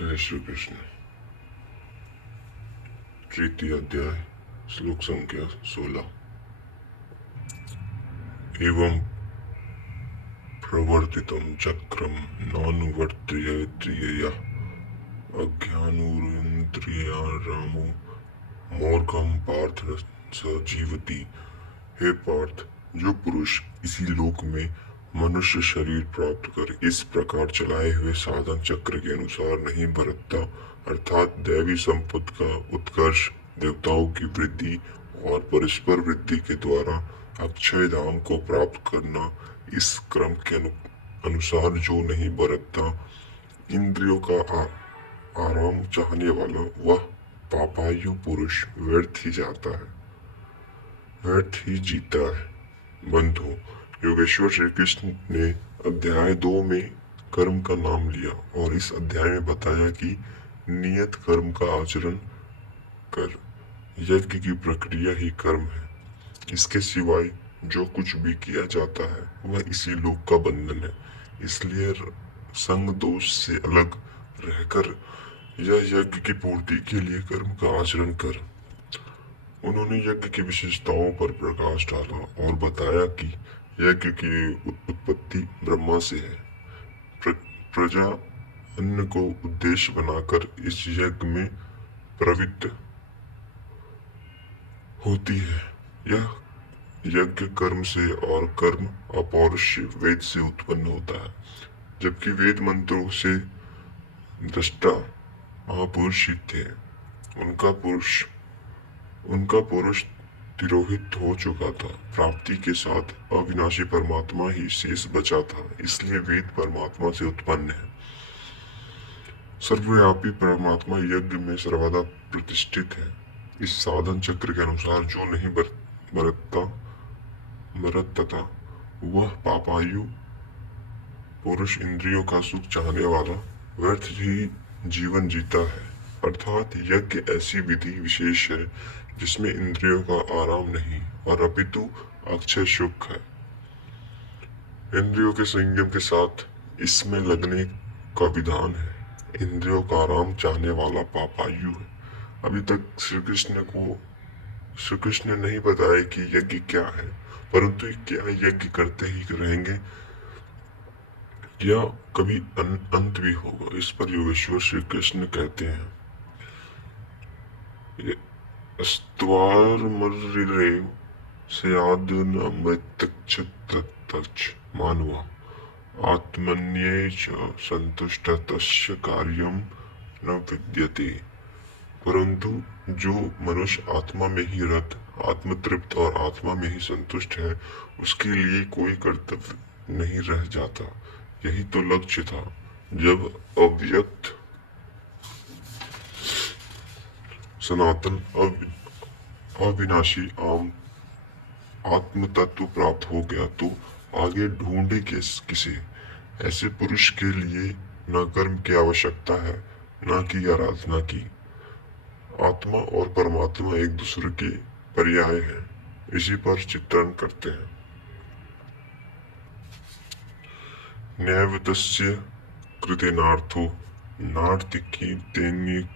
जय श्री कृष्ण। तृतीय अध्याय, श्लोक संख्या 16। एवं प्रवर्तितं चक्रम नानुवर्तयेत् अज्ञानेन्द्रियारामो मूर्खं पार्थ न स जीवति। हे पार्थ, जो पुरुष इसी लोक में मनुष्य शरीर प्राप्त कर इस प्रकार चलाए हुए साधन चक्र के अनुसार नहीं बरतता, अर्थात दैवी संपत्ति का उत्कर्ष, देवताओं की वृद्धि और परस्पर वृद्धि के द्वारा अक्षय धाम को प्राप्त करना, इस क्रम के अनुसार जो नहीं बरतता, इंद्रियों का आराम चाहने वाला, वह पापायु पुरुष व्यर्थ ही जाता है, व्यर्थ ही जीता है। बंधु, योगेश्वर श्री कृष्ण ने अध्याय 2 में कर्म का नाम लिया और इस अध्याय में बताया कि नियत कर्म का आचरण कर। यज्ञ की प्रक्रिया ही कर्म है। इसके सिवाय जो कुछ भी किया जाता है वह इसी लोक का बंधन है। इसलिए संग दोष से अलग रहकर यह यज्ञ की पूर्ति के लिए कर्म का आचरण कर। उन्होंने यज्ञ की विशेषताओं पर प्रकाश डाला और बताया कि यज्ञ की उत्पत्ति ब्रह्मा से है। प्रजा अन्न को उद्देश्य बनाकर इस यज्ञ में प्रवृत्त होती है। यह यज्ञ कर्म से और कर्म अपौरुषीय वेद से उत्पन्न होता है, जबकि वेद मंत्रों से दृष्टा महापुरुष ही थे। उनका पुरुष तिरोहित हो चुका था। प्राप्ति के साथ अविनाशी परमात्मा ही शेष बचा था। इसलिए वेद परमात्मा से उत्पन्न है। सर्वव्यापी परमात्मा यज्ञ में सर्वदा प्रतिष्ठित है। इस साधन चक्र के अनुसार जो नहीं बरतता वह पापायु पुरुष इंद्रियों का सुख चाहने वाला व्यर्थ ही जीवन जीता है। अर्थात यज्ञ ऐसी विधि विशेष है जिसमें इंद्रियों का आराम नहीं और अपितु अक्षय सुख है। इंद्रियों के संयम के साथ इसमें लगने का विधान है। इंद्रियों का आराम चाहने वाला पापायु है। अभी तक श्री कृष्ण ने नहीं बताया कि यज्ञ क्या है, परंतु क्या यज्ञ करते ही रहेंगे या कभी अंत भी होगा, इस पर योगेश्वर श्री कृष्ण कहते हैं, स्त्वार्मर्रेव स्यादनमैतच्च मानवा आत्मन्ये च संतुष्ट तस्य कार्यम न विद्यते। परंतु जो मनुष्य आत्मा में ही रत, आत्मतृप्त और आत्मा में ही संतुष्ट है, उसके लिए कोई कर्तव्य नहीं रह जाता। यही तो लक्ष्य था। जब अव्यक्त सनातन अविनाशी आत्म तत्व प्राप्त हो गया तो आगे ढूंढे किसे। ऐसे पुरुष के लिए न कर्म की आवश्यकता है, न की आराधना की। आत्मा और परमात्मा एक दूसरे के पर्याय हैं। इसी पर चित्रण करते हैं। नैव तस्य कृतेनार्थो नार्तिकी तेन्य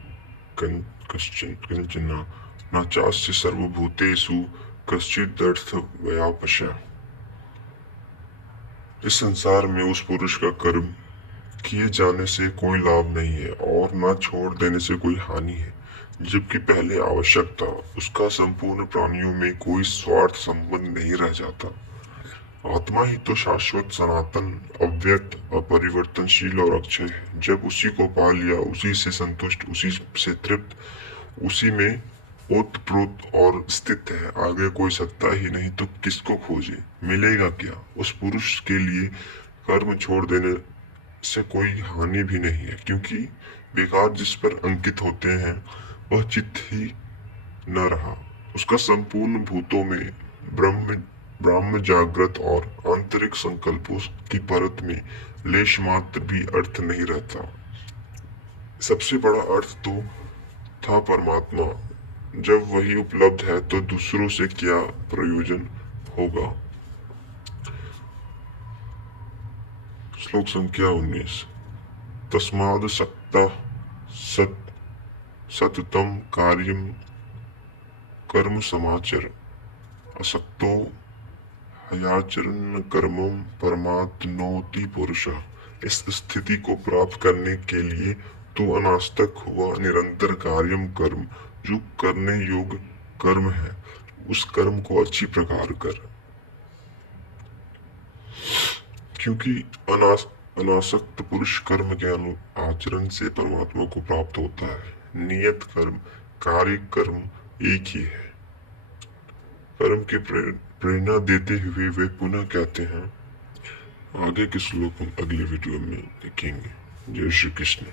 कश्चन न चास्य सर्वभूतेषु कश्चिदर्थ व्यापश्य। इस संसार में उस पुरुष का कर्म किए जाने से कोई लाभ नहीं है और न छोड़ देने से कोई हानि है, जबकि पहले आवश्यक था। उसका संपूर्ण प्राणियों में कोई स्वार्थ संबंध नहीं रह जाता। आत्मा ही तो शाश्वत, सनातन, अव्यक्त, अपरिवर्तनशील और अक्षय है। जब उसी को पा लिया, उसी से संतुष्ट, उसी से तृप्त, उसी में ओतप्रोत और स्थित है, आगे कोई सत्ता ही नहीं तो किसको खोजे, मिलेगा क्या। उस पुरुष के लिए कर्म छोड़ देने से कोई हानि भी नहीं है, क्योंकि विकार जिस पर अंकित होते हैं वह चित्त ही न रहा। उसका संपूर्ण भूतों में ब्रह्म जागृत और आंतरिक संकल्पों की परत में लेश मात्र भी अर्थ नहीं रहता। सबसे बड़ा अर्थ तो था परमात्मा। जब वही उपलब्ध है तो दूसरों से क्या प्रयोजन होगा। श्लोक संख्या 19। तस्माद् सक्ता सत सततम कार्यम कर्म समाचर असक्तो हयाचरण कर्मम परमात्नोति पुरुष। इस स्थिति को प्राप्त करने के लिए तू अनासक्त हुआ निरंतर कार्यम कर्म जो करने योग्य कर्म है उस कर्म को अच्छी प्रकार कर, क्योंकि अनासक्त पुरुष कर्म के आचरण से परमात्मा को प्राप्त होता है। नियत कर्म कार्य कर्म एक ही है। कर्म की प्रेरणा देते हुए वे पुनः कहते हैं, आगे के श्लोक हम अगले वीडियो में देखेंगे। जय श्री कृष्ण।